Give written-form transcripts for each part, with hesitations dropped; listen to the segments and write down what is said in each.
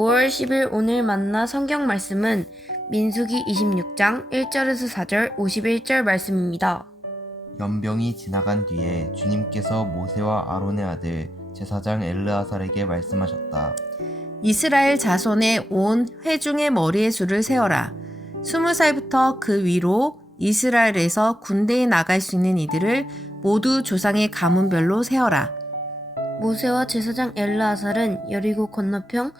5월 10일 오늘 만나 성경 말씀은 민수기 26장 1절에서 4절 51절 말씀입니다. 연병이 지나간 뒤에 주님께서 모세와 아론의 아들 제사장 엘르아살에게 말씀하셨다. 이스라엘 자손의 온 회중의 머리의 수를 세어라. 20살부터 그 위로 이스라엘에서 군대에 나갈 수 있는 이들을 모두 조상의 가문별로 세어라. 모세와 제사장 엘르아살은 여리고 건너편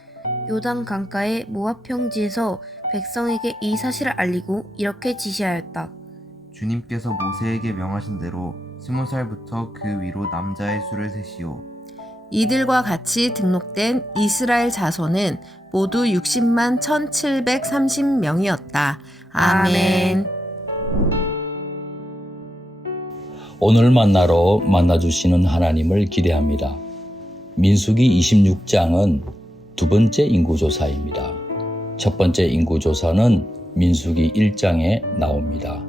요단 강가의 모압 평지에서 백성에게 이 사실을 알리고 이렇게 지시하였다. 주님께서 모세에게 명하신 대로 20살부터 그 위로 남자의 수를 세시오. 이들과 같이 등록된 이스라엘 자손은 모두 60만 1730명이었다. 아멘. 오늘 만나러 만나주시는 하나님을 기대합니다. 민수기 26장은 두 번째 인구조사입니다. 첫 번째 인구조사는 민수기 1장에 나옵니다.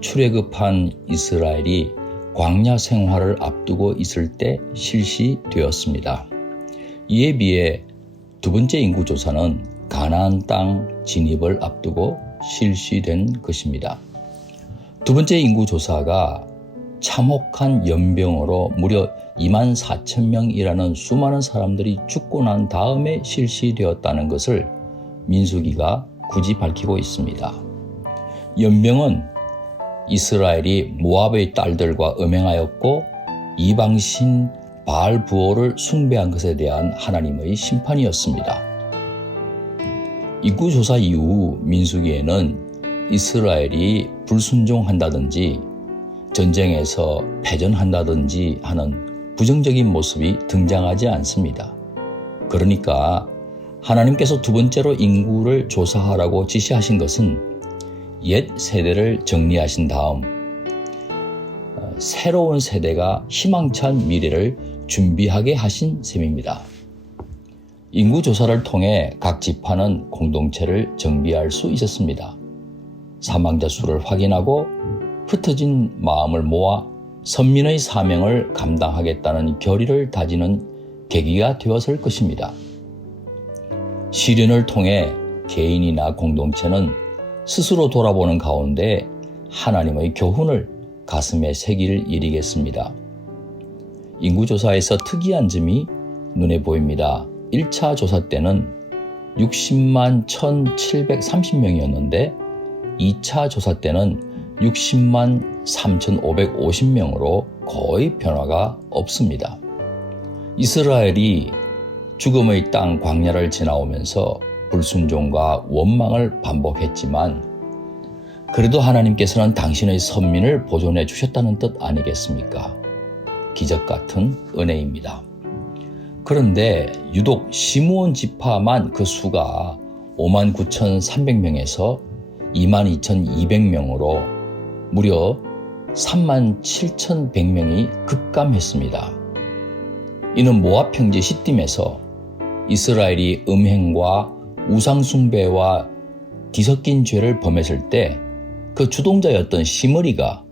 출애굽한 이스라엘이 광야 생활을 앞두고 있을 때 실시되었습니다. 이에 비해 두 번째 인구조사는 가나안 땅 진입을 앞두고 실시된 것입니다. 두 번째 인구조사가 참혹한 연병으로 무려 24,000명이라는 수많은 사람들이 죽고 난 다음에 실시되었다는 것을 민수기가 굳이 밝히고 있습니다. 연병은 이스라엘이 모압의 딸들과 음행하였고 이방신 바알부오를 숭배한 것에 대한 하나님의 심판이었습니다. 인구조사 이후 민수기에는 이스라엘이 불순종한다든지 전쟁에서 패전한다든지 하는 부정적인 모습이 등장하지 않습니다. 그러니까 하나님께서 두 번째로 인구를 조사하라고 지시하신 것은 옛 세대를 정리하신 다음 새로운 세대가 희망찬 미래를 준비하게 하신 셈입니다. 인구조사를 통해 각 지파는 공동체를 정비할 수 있었습니다. 사망자 수를 확인하고 흩어진 마음을 모아 선민의 사명을 감당하겠다는 결의를 다지는 계기가 되었을 것입니다. 시련을 통해 개인이나 공동체는 스스로 돌아보는 가운데 하나님의 교훈을 가슴에 새길 일이겠습니다. 인구조사에서 특이한 점이 눈에 보입니다. 1차 조사 때는 60만 1730명이었는데 2차 조사 때는 60만 3550명으로 거의 변화가 없습니다. 이스라엘이 죽음의 땅 광야를 지나오면서 불순종과 원망을 반복했지만 그래도 하나님께서는 당신의 선민을 보존해 주셨다는 뜻 아니겠습니까? 기적 같은 은혜입니다. 그런데 유독 시므온 지파만 그 수가 59,300명에서 22,200명으로 무려 37,100명이 급감했습니다. 이는 모압 평지 시딤에서 이스라엘이 음행과 우상숭배와 뒤섞인 죄를 범했을 때 그 주동자였던 시므리가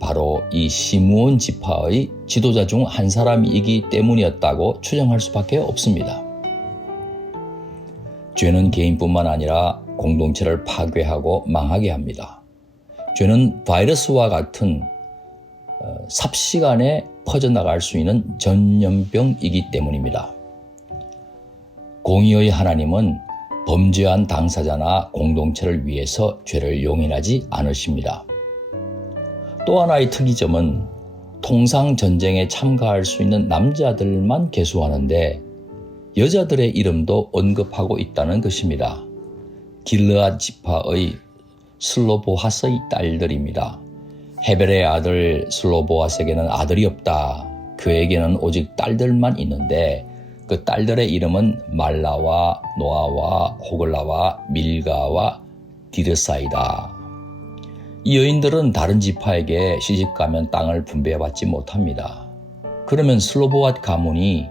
바로 이 시므온 지파의 지도자 중 한 사람이기 때문이었다고 추정할 수밖에 없습니다. 죄는 개인뿐만 아니라 공동체를 파괴하고 망하게 합니다. 죄는 바이러스와 같은 삽시간에 퍼져나갈 수 있는 전염병이기 때문입니다. 공의의 하나님은 범죄한 당사자나 공동체를 위해서 죄를 용인하지 않으십니다. 또 하나의 특이점은 통상 전쟁에 참가할 수 있는 남자들만 계수하는데 여자들의 이름도 언급하고 있다는 것입니다. 길르앗 지파의 슬로보핫의 딸들입니다. 헤벨의 아들 슬로보핫에게는 아들이 없다. 그에게는 오직 딸들만 있는데 그 딸들의 이름은 말라와 노아와 호글라와 밀가와 디르사이다. 이 여인들은 다른 지파에게 시집가면 땅을 분배받지 못합니다. 그러면 슬로보핫 가문이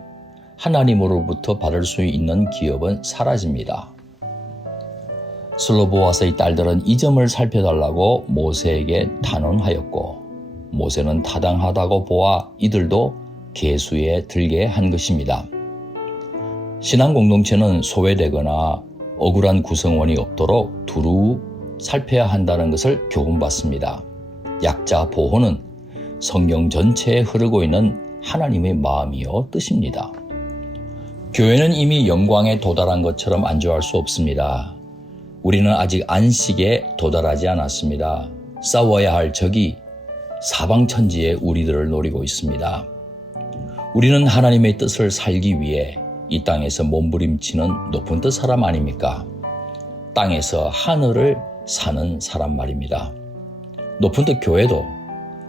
하나님으로부터 받을 수 있는 기업은 사라집니다. 슬로보핫의 딸들은 이 점을 살펴달라고 모세에게 탄원하였고 모세는 타당하다고 보아 이들도 계수에 들게 한 것입니다. 신앙 공동체는 소외되거나 억울한 구성원이 없도록 두루 살펴야 한다는 것을 교훈받습니다. 약자 보호는 성경 전체에 흐르고 있는 하나님의 마음이요 뜻입니다. 교회는 이미 영광에 도달한 것처럼 안주할 수 없습니다. 우리는 아직 안식에 도달하지 않았습니다. 싸워야 할 적이 사방천지에 우리들을 노리고 있습니다. 우리는 하나님의 뜻을 살기 위해 이 땅에서 몸부림치는 높은 뜻 사람 아닙니까? 땅에서 하늘을 사는 사람 말입니다. 높은 뜻 교회도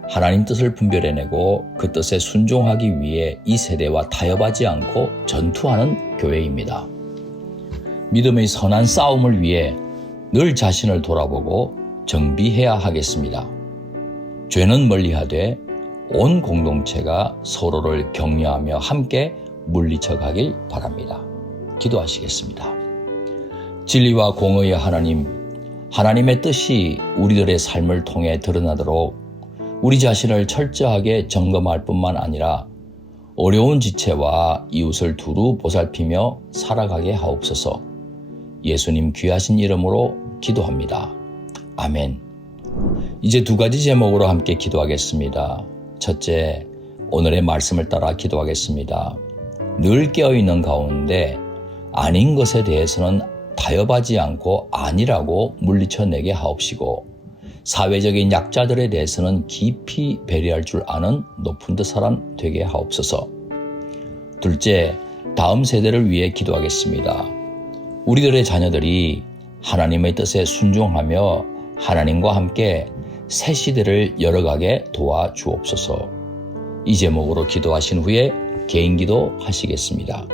하나님 뜻을 분별해내고 그 뜻에 순종하기 위해 이 세대와 타협하지 않고 전투하는 교회입니다. 믿음의 선한 싸움을 위해 늘 자신을 돌아보고 정비해야 하겠습니다. 죄는 멀리하되 온 공동체가 서로를 격려하며 함께 물리쳐 가길 바랍니다. 기도하시겠습니다. 진리와 공의의 하나님, 하나님의 뜻이 우리들의 삶을 통해 드러나도록 우리 자신을 철저하게 점검할 뿐만 아니라 어려운 지체와 이웃을 두루 보살피며 살아가게 하옵소서. 예수님 귀하신 이름으로 기도합니다. 아멘. 이제 두 가지 제목으로 함께 기도하겠습니다. 첫째, 오늘의 말씀을 따라 기도하겠습니다. 늘 깨어있는 가운데 아닌 것에 대해서는 타협하지 않고 아니라고 물리쳐내게 하옵시고, 사회적인 약자들에 대해서는 깊이 배려할 줄 아는 높은 듯 사람 되게 하옵소서. 둘째, 다음 세대를 위해 기도하겠습니다. 우리들의 자녀들이 하나님의 뜻에 순종하며 하나님과 함께 새 시대를 열어가게 도와주옵소서. 이 제목으로 기도하신 후에 개인 기도 하시겠습니다.